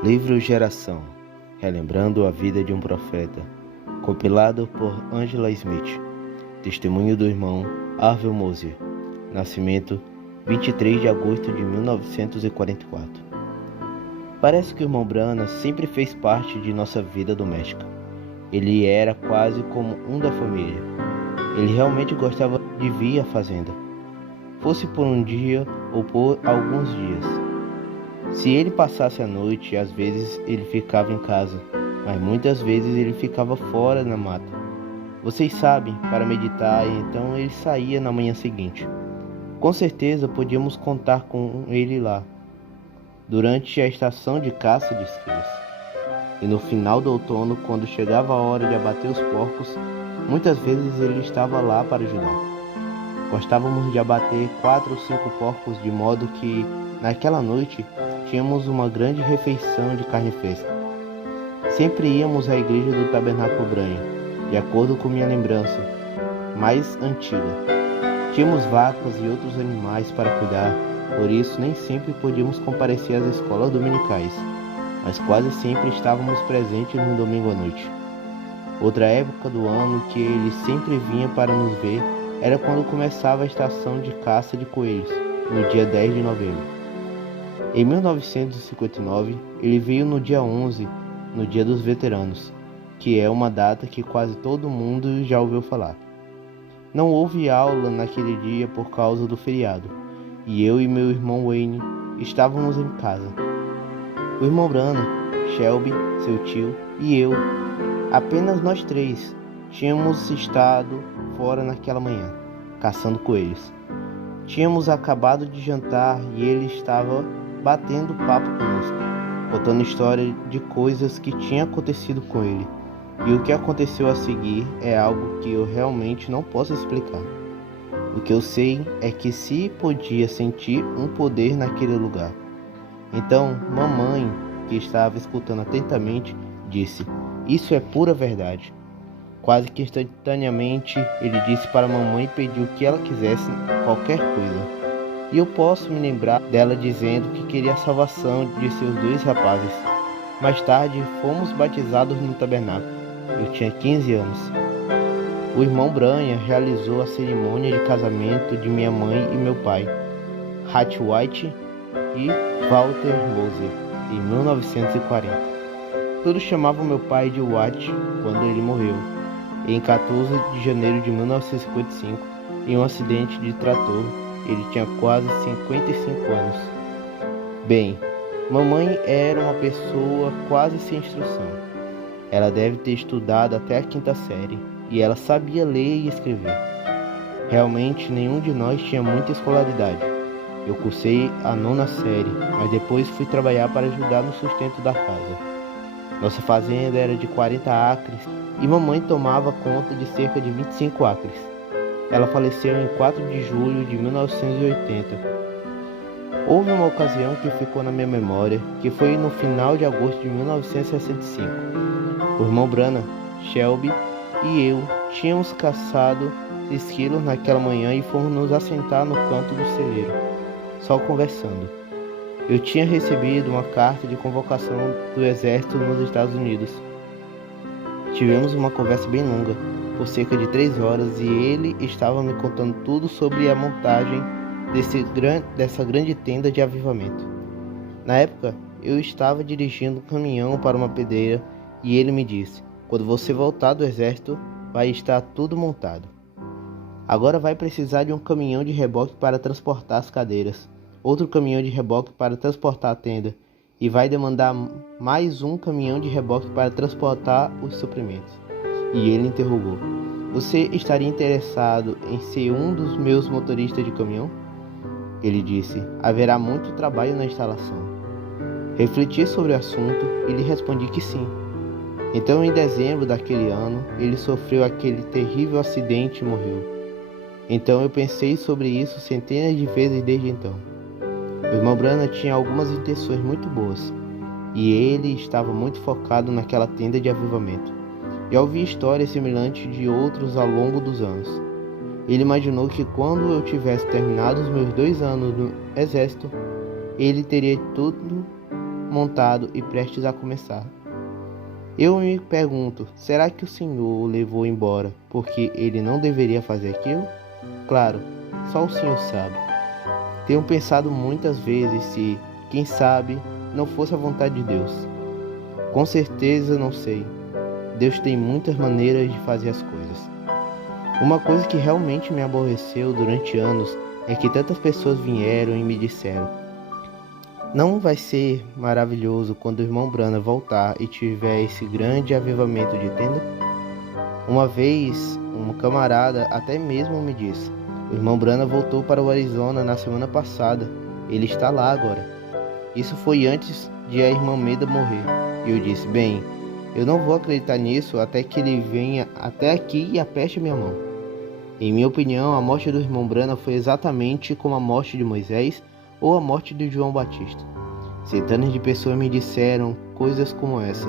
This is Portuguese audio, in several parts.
Livro Geração, relembrando a vida de um profeta, compilado por Angela Smith. Testemunho do irmão Arvel Mosier. Nascimento 23 de agosto de 1944. Parece que o irmão Branham sempre fez parte de nossa vida doméstica. Ele era quase como um da família. Ele realmente gostava de vir à fazenda, fosse por um dia ou por alguns dias. Se ele passasse a noite, às vezes ele ficava em casa, mas muitas vezes ele ficava fora na mata. Vocês sabem, para meditar, e então ele saía na manhã seguinte. Com certeza podíamos contar com ele lá, durante a estação de caça de esquilos. E no final do outono, quando chegava a hora de abater os porcos, muitas vezes ele estava lá para ajudar. Gostávamos de abater 4 ou 5 porcos, de modo que, naquela noite, tínhamos uma grande refeição de carne fresca. Sempre íamos à igreja do Tabernáculo Branham, de acordo com minha lembrança mais antiga. Tínhamos vacas e outros animais para cuidar, por isso nem sempre podíamos comparecer às escolas dominicais, mas quase sempre estávamos presentes no domingo à noite. Outra época do ano que ele sempre vinha para nos ver era quando começava a estação de caça de coelhos, no dia 10 de novembro. Em 1959, ele veio no dia 11, no Dia dos Veteranos, que é uma data que quase todo mundo já ouviu falar. Não houve aula naquele dia por causa do feriado, e eu e meu irmão Wayne estávamos em casa. O irmão Branham, Shelby, seu tio e eu, apenas nós três, tínhamos estado fora naquela manhã, caçando coelhos. Tínhamos acabado de jantar e ele estava batendo papo conosco, contando história de coisas que tinham acontecido com ele. E o que aconteceu a seguir é algo que eu realmente não posso explicar. O que eu sei é que se podia sentir um poder naquele lugar. Então, mamãe, que estava escutando atentamente, disse: "Isso é pura verdade." Quase que instantaneamente, ele disse para a mamãe e pediu que ela quisesse qualquer coisa. E eu posso me lembrar dela dizendo que queria a salvação de seus 2 rapazes. Mais tarde, fomos batizados no tabernáculo. Eu tinha 15 anos. O irmão Branham realizou a cerimônia de casamento de minha mãe e meu pai, Hattie White e Walter Mosier, em 1940. Todos chamavam meu pai de White quando ele morreu, em 14 de janeiro de 1955, em um acidente de trator. Ele tinha quase 55 anos. Bem, mamãe era uma pessoa quase sem instrução. Ela deve ter estudado até a 5ª série, e ela sabia ler e escrever. Realmente, nenhum de nós tinha muita escolaridade. Eu cursei a 9ª série, mas depois fui trabalhar para ajudar no sustento da casa. Nossa fazenda era de 40 acres, e mamãe tomava conta de cerca de 25 acres. Ela faleceu em 4 de julho de 1980. Houve uma ocasião que ficou na minha memória, que foi no final de agosto de 1965. O irmão Branham, Shelby e eu tínhamos caçado esquilos naquela manhã e fomos nos assentar no canto do celeiro, só conversando. Eu tinha recebido uma carta de convocação do exército nos Estados Unidos. Tivemos uma conversa bem longa, por cerca de 3 horas, e ele estava me contando tudo sobre a montagem dessa grande tenda de avivamento. Na época, eu estava dirigindo um caminhão para uma pedreira e ele me disse: "Quando você voltar do exército, vai estar tudo montado. Agora vai precisar de um caminhão de reboque para transportar as cadeiras, outro caminhão de reboque para transportar a tenda, e vai demandar mais um caminhão de reboque para transportar os suprimentos." E ele interrogou: "Você estaria interessado em ser um dos meus motoristas de caminhão?" Ele disse: "Haverá muito trabalho na instalação." Refleti sobre o assunto e lhe respondi que sim. Então, em dezembro daquele ano, ele sofreu aquele terrível acidente e morreu. Então eu pensei sobre isso centenas de vezes desde então. O irmão Branham tinha algumas intenções muito boas, e ele estava muito focado naquela tenda de avivamento. Já ouvi histórias semelhantes de outros ao longo dos anos. Ele imaginou que quando eu tivesse terminado os meus 2 anos no exército, ele teria tudo montado e prestes a começar. Eu me pergunto, será que o Senhor o levou embora porque ele não deveria fazer aquilo? Claro, só o Senhor sabe. Tenho pensado muitas vezes se, quem sabe, não fosse a vontade de Deus. Com certeza não sei. Deus tem muitas maneiras de fazer as coisas. Uma coisa que realmente me aborreceu durante anos é que tantas pessoas vieram e me disseram: não vai ser maravilhoso quando o irmão Branham voltar e tiver esse grande avivamento de tenda? Uma vez, um camarada até mesmo me disse: o irmão Branham voltou para o Arizona na semana passada. Ele está lá agora. Isso foi antes de a irmã Meda morrer. E eu disse: bem, eu não vou acreditar nisso até que ele venha até aqui e aperte minha mão. Em minha opinião, a morte do irmão Branham foi exatamente como a morte de Moisés ou a morte de João Batista. Centenas de pessoas me disseram coisas como essa,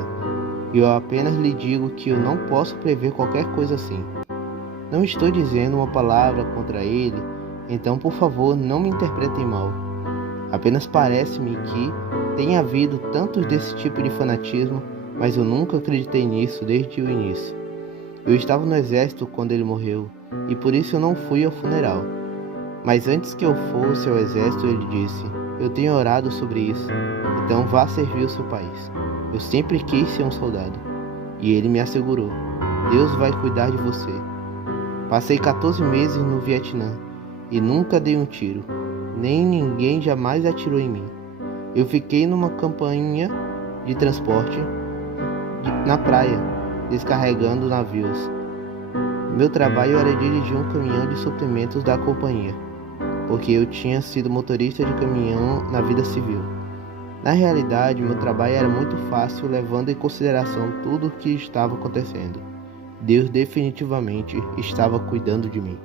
e eu apenas lhe digo que eu não posso prever qualquer coisa assim. Não estou dizendo uma palavra contra ele, então por favor não me interpretem mal. Apenas parece-me que tem havido tantos desse tipo de fanatismo, mas eu nunca acreditei nisso desde o início. Eu estava no exército quando ele morreu, e por isso eu não fui ao funeral. Mas antes que eu fosse ao exército, ele disse: eu tenho orado sobre isso, então vá servir o seu país. Eu sempre quis ser um soldado. E ele me assegurou: Deus vai cuidar de você. Passei 14 meses no Vietnã e nunca dei um tiro, nem ninguém jamais atirou em mim. Eu fiquei numa campanha de transporte na praia, descarregando navios. Meu trabalho era dirigir um caminhão de suprimentos da companhia, porque eu tinha sido motorista de caminhão na vida civil. Na realidade, meu trabalho era muito fácil, levando em consideração tudo o que estava acontecendo. Deus definitivamente estava cuidando de mim.